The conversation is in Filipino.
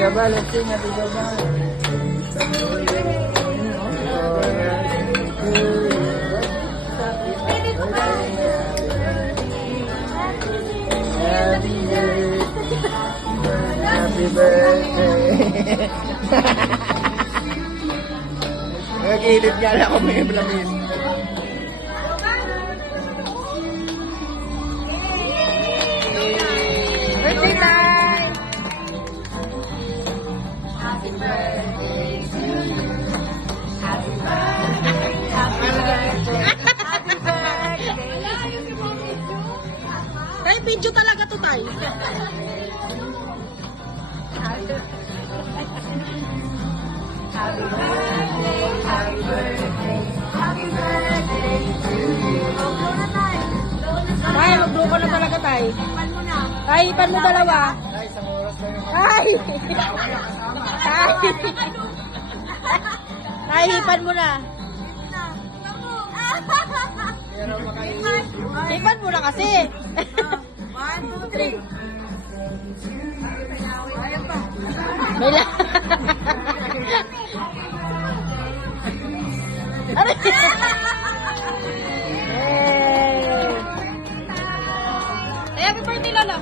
Gaba, let's sing happy gaba. Happy birthday. Nagilid nga lang ako may blamin. Birthday time! Happy birthday to you. Happy birthday, happy birthday, happy birthday. Tay, video talaga to, tay. Happy birthday, happy birthday, happy birthday to you. Blow na tayo. Tay, mag-blow ka na talaga, tay. Ipan mo na. Tay, ipan mo dalawa. Ay, isang oras na yung Tay! Tay! Tay, ipan mo na. Ipan mo na kasi. 1, 2, 3. Ayan pa. May la... Aray! Hey! Happy birthday, Lola.